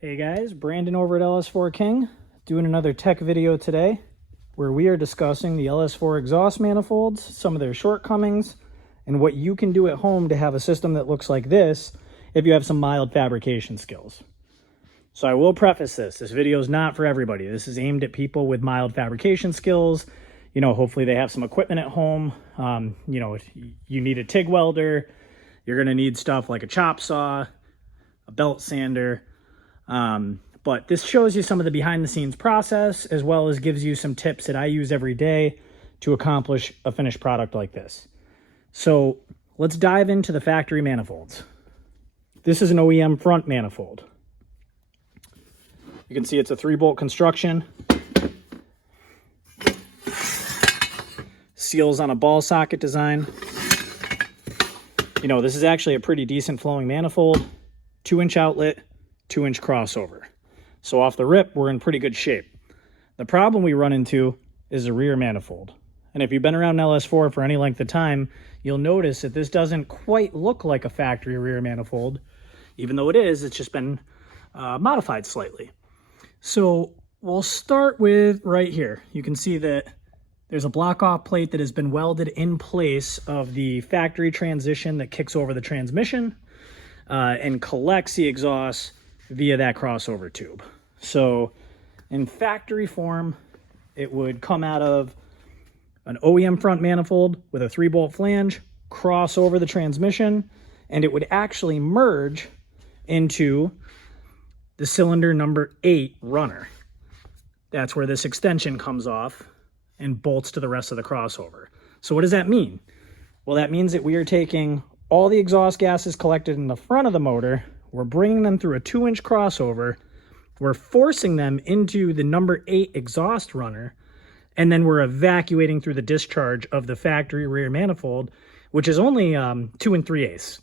Hey guys, Brandon over at LS4 King, doing another tech video today where we are discussing the LS4 exhaust manifolds, some of their shortcomings, and what you can do at home to have a system that looks like this if you have some mild fabrication skills. So I will preface this video is not for everybody. This is aimed at people with mild fabrication skills. You know, hopefully they have some equipment at home. You know, if you need a TIG welder, you're gonna need stuff like a chop saw, a belt sander, but this shows you some of the behind the scenes process, as well as gives you some tips that I use every day to accomplish a finished product like this. So let's dive into the factory manifolds. This is an OEM front manifold. You can see it's a 3-bolt construction. Seals on a ball socket design. You know, this is actually a pretty decent flowing manifold. 2-inch outlet, 2-inch crossover. So off the rip, we're in pretty good shape. The problem we run into is the rear manifold. And if you've been around LS4 for any length of time, you'll notice that this doesn't quite look like a factory rear manifold. Even though it is, it's just been modified slightly. So we'll start with right here. You can see that there's a block off plate that has been welded in place of the factory transition that kicks over the transmission and collects the exhaust via that crossover tube. So in factory form, it would come out of an OEM front manifold with a 3-bolt flange, cross over the transmission, and it would actually merge into the cylinder number 8 runner. That's where this extension comes off and bolts to the rest of the crossover. So what does that mean? Well, that means that we are taking all the exhaust gases collected in the front of the motor, we're bringing them through a 2-inch crossover, we're forcing them into the number 8 exhaust runner, and then we're evacuating through the discharge of the factory rear manifold, which is only 2 3/8.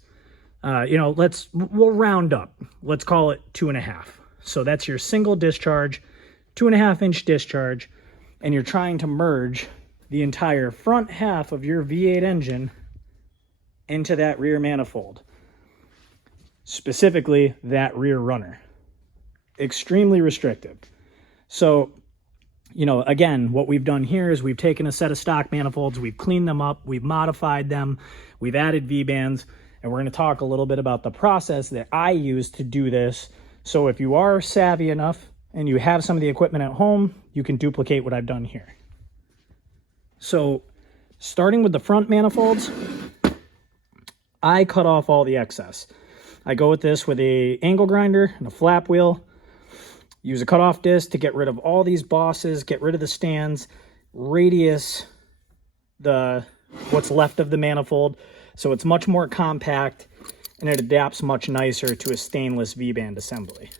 You know, we'll round up. Let's call it 2.5. So that's your single discharge, 2.5-inch discharge, and you're trying to merge the entire front half of your V8 engine into that rear manifold, specifically that rear runner. Extremely restrictive. So, you know, again, what we've done here is we've taken a set of stock manifolds, we've cleaned them up, we've modified them, we've added V-bands, and we're going to talk a little bit about the process that I use to do this. So if you are savvy enough and you have some of the equipment at home, you can duplicate what I've done here. So starting with the front manifolds, I cut off all the excess. I go with this with a angle grinder and a flap wheel. Use a cutoff disc to get rid of all these bosses, get rid of the stands, radius what's left of the manifold, so it's much more compact and it adapts much nicer to a stainless V-band assembly.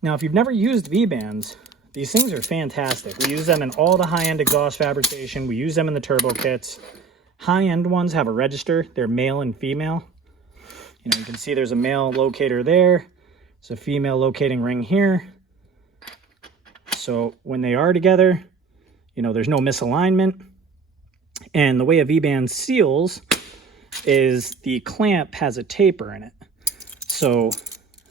Now, if you've never used V-bands, these things are fantastic. We use them in all the high-end exhaust fabrication. We use them in the turbo kits. High-end ones have a register. They're male and female. You know, you can see there's a male locator there. There's a female locating ring here. So when they are together, you know, there's no misalignment. And the way a V-band seals is the clamp has a taper in it. So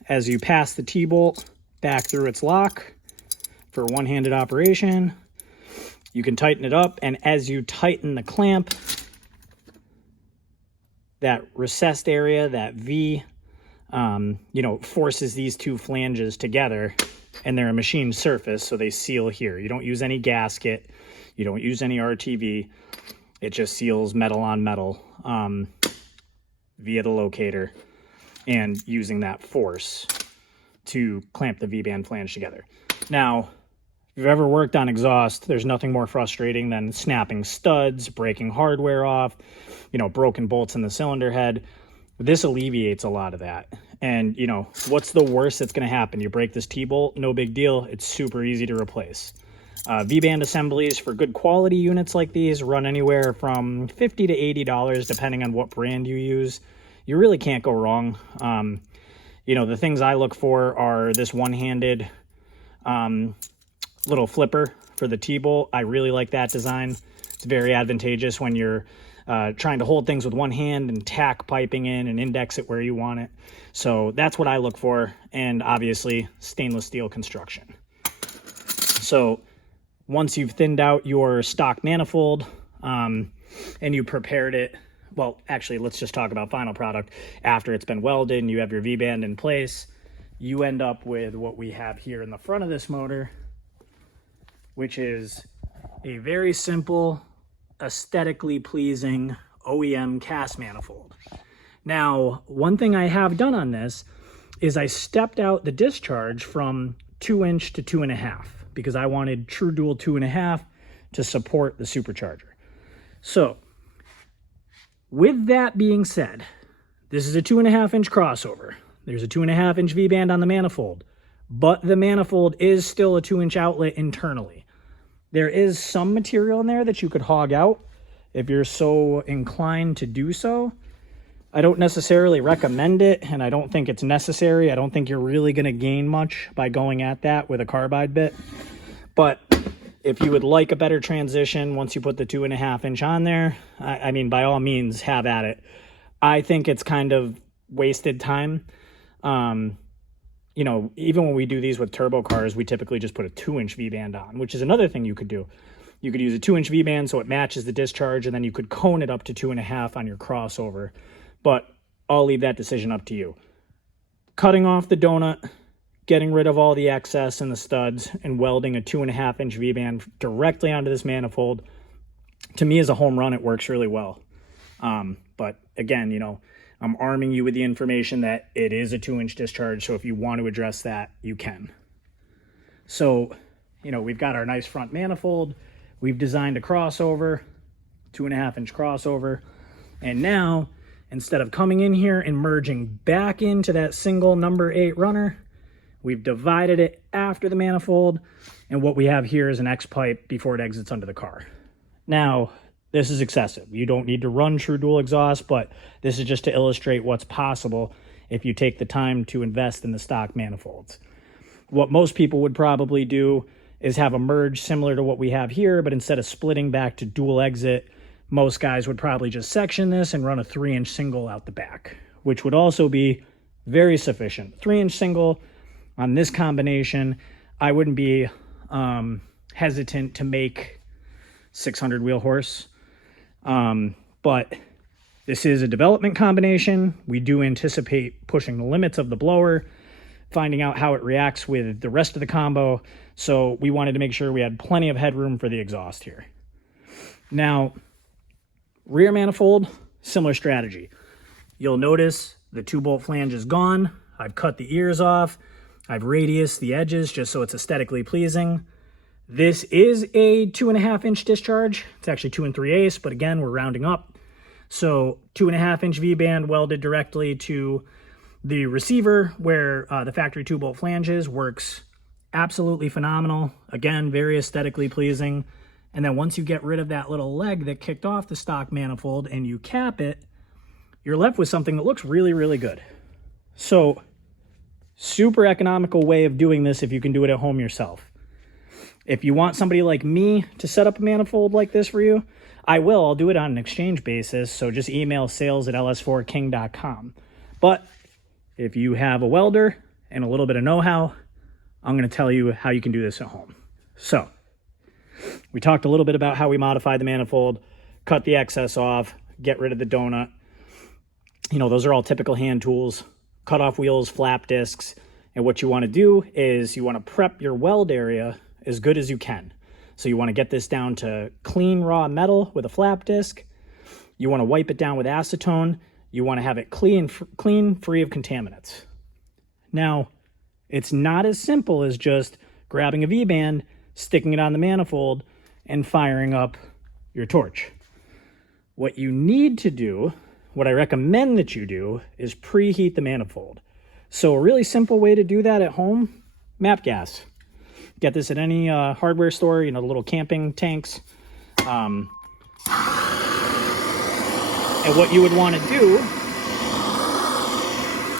as you pass the T-bolt back through its lock for one-handed operation, you can tighten it up. And as you tighten the clamp, that recessed area, that V, you know, forces these two flanges together, and they're a machined surface, so they seal here. You don't use any gasket, you don't use any RTV. It just seals metal on metal via the locator and using that force to clamp the V-band flange together. Now, if you've ever worked on exhaust, there's nothing more frustrating than snapping studs, breaking hardware off, you know, broken bolts in the cylinder head. This alleviates a lot of that. And, you know, what's the worst that's going to happen? You break this T-bolt, no big deal. It's super easy to replace. V-band assemblies for good quality units like these run anywhere from $50 to $80, depending on what brand you use. You really can't go wrong. You know, the things I look for are this one-handed little flipper for the T-bolt. I really like that design. It's very advantageous when you're trying to hold things with one hand and tack piping in and index it where you want it. So that's what I look for, and obviously stainless steel construction. So once you've thinned out your stock manifold and you prepared it, well, actually, let's just talk about final product. After it's been welded and you have your V-band in place, you end up with what we have here in the front of this motor, which is a very simple, aesthetically pleasing OEM cast manifold. Now, one thing I have done on this is I stepped out the discharge from 2-inch to 2.5 because I wanted true dual 2.5 to support the supercharger. So, with that being said, this is a 2.5-inch crossover. There's a 2.5-inch V-band on the manifold, but the manifold is still a 2-inch outlet internally. There is some material in there that you could hog out if you're so inclined to do so. I don't necessarily recommend it, and I don't think it's necessary. I don't think you're really going to gain much by going at that with a carbide bit. But if you would like a better transition once you put the 2.5-inch on there, I mean, by all means, have at it. I think it's kind of wasted time. You know, even when we do these with turbo cars, we typically just put a 2-inch V-band on, which is another thing you could do. You could use a 2-inch V-band so it matches the discharge, and then you could cone it up to 2.5 on your crossover. But I'll leave that decision up to you. Cutting off the donut, getting rid of all the excess and the studs, and welding a 2.5-inch V-band directly onto this manifold, to me, is a home run. It works really well. But again, you know, I'm arming you with the information that it is a 2-inch discharge, so if you want to address that, you can. So, you know, we've got our nice front manifold. We've designed a crossover, 2.5-inch crossover, and now, instead of coming in here and merging back into that single number 8 runner, we've divided it after the manifold, and what we have here is an X-pipe before it exits under the car. Now, this is excessive. You don't need to run true dual exhaust, but this is just to illustrate what's possible if you take the time to invest in the stock manifolds. What most people would probably do is have a merge similar to what we have here, but instead of splitting back to dual exit, most guys would probably just section this and run a 3-inch single out the back, which would also be very sufficient. 3-inch single on this combination, I wouldn't be hesitant to make 600 wheel horse. But this is a development combination. We do anticipate pushing the limits of the blower, finding out how it reacts with the rest of the combo. So we wanted to make sure we had plenty of headroom for the exhaust here. Now, rear manifold, similar strategy. You'll notice the 2-bolt flange is gone. I've cut the ears off. I've radiused the edges just so it's aesthetically pleasing. This is a 2.5-inch discharge. It's actually 2 3/8, but again, we're rounding up. So 2.5-inch V-band welded directly to the receiver where the factory 2-bolt flange is, works absolutely phenomenal. Again, very aesthetically pleasing. And then once you get rid of that little leg that kicked off the stock manifold and you cap it, you're left with something that looks really, really good. So super economical way of doing this if you can do it at home yourself. If you want somebody like me to set up a manifold like this for you, I will. I'll do it on an exchange basis, so just email sales@ls4king.com. But if you have a welder and a little bit of know-how, I'm going to tell you how you can do this at home. So, we talked a little bit about how we modify the manifold, cut the excess off, get rid of the donut. You know, those are all typical hand tools. Cut off wheels, flap discs, and what you want to do is you want to prep your weld area as good as you can. So you want to get this down to clean raw metal with a flap disc. You want to wipe it down with acetone. You want to have it clean, free of contaminants. Now, it's not as simple as just grabbing a V-band, sticking it on the manifold, and firing up your torch. What you need to do, what I recommend that you do, is preheat the manifold. So a really simple way to do that at home, MAP gas. Get this at any hardware store, you know, the little camping tanks. And what you would want to do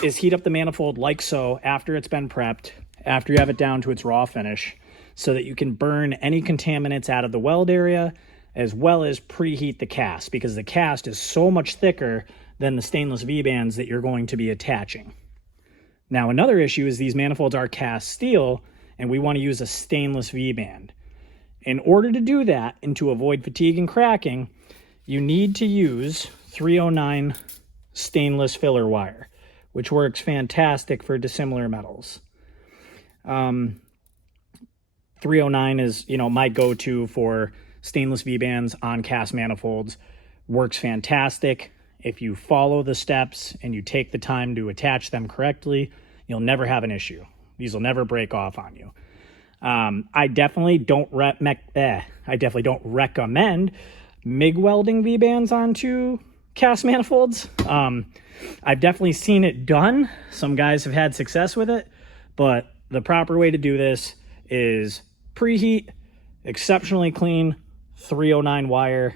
is heat up the manifold like so after it's been prepped, after you have it down to its raw finish, so that you can burn any contaminants out of the weld area, as well as preheat the cast, because the cast is so much thicker than the stainless V-bands that you're going to be attaching. Now, another issue is these manifolds are cast steel, and we want to use a stainless V-band. In order to do that, and to avoid fatigue and cracking, you need to use 309 stainless filler wire, which works fantastic for dissimilar metals. 309 is, my go-to for stainless V-bands on cast manifolds. Works fantastic. If you follow the steps and you take the time to attach them correctly, you'll never have an issue. These will never break off on you. I definitely don't recommend MIG welding V-bands onto cast manifolds. I've definitely seen it done. Some guys have had success with it, but the proper way to do this is preheat, exceptionally clean 309 wire,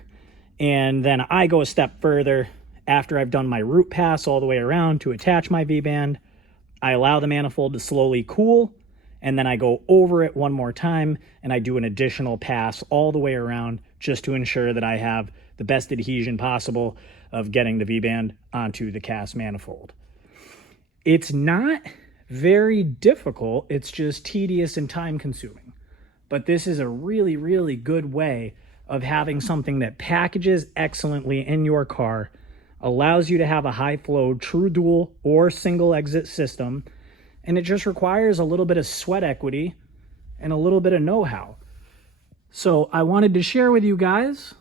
and then I go a step further. After I've done my root pass all the way around to attach my V-band, I allow the manifold to slowly cool, and then I go over it one more time and I do an additional pass all the way around just to ensure that I have the best adhesion possible of getting the V-band onto the cast manifold. It's not very difficult, it's just tedious and time consuming. But this is a really, really good way of having something that packages excellently in your car, allows you to have a high flow true dual or single exit system, and it just requires a little bit of sweat equity and a little bit of know-how. So I wanted to share with you guys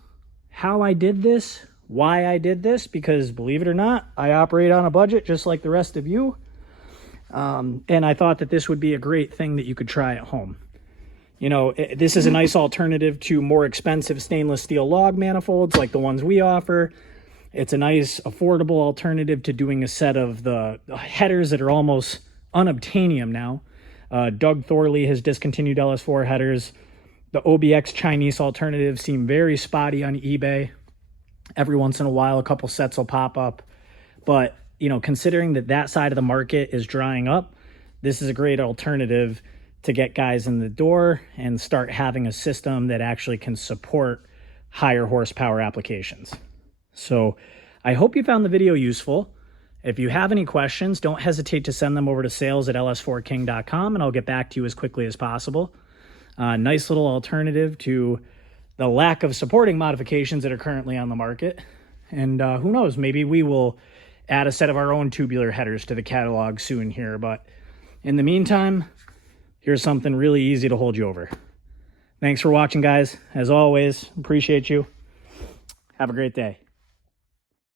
how I did this, why I did this, because believe it or not, I operate on a budget just like the rest of you. And I thought that this would be a great thing that you could try at home. This is a nice alternative to more expensive stainless steel log manifolds like the ones we offer. It's a nice, affordable alternative to doing a set of the headers that are almost unobtainium now. Doug Thorley has discontinued LS4 headers. The OBX Chinese alternatives seem very spotty on eBay. Every once in a while, a couple sets will pop up. But, considering that side of the market is drying up, this is a great alternative to get guys in the door and start having a system that actually can support higher horsepower applications. So I hope you found the video useful. If you have any questions, don't hesitate to send them over to sales@ls4king.com and I'll get back to you as quickly as possible. Nice little alternative to the lack of supporting modifications that are currently on the market. And who knows, maybe we will add a set of our own tubular headers to the catalog soon here. But in the meantime, here's something really easy to hold you over. Thanks for watching, guys. As always, appreciate you. Have a great day.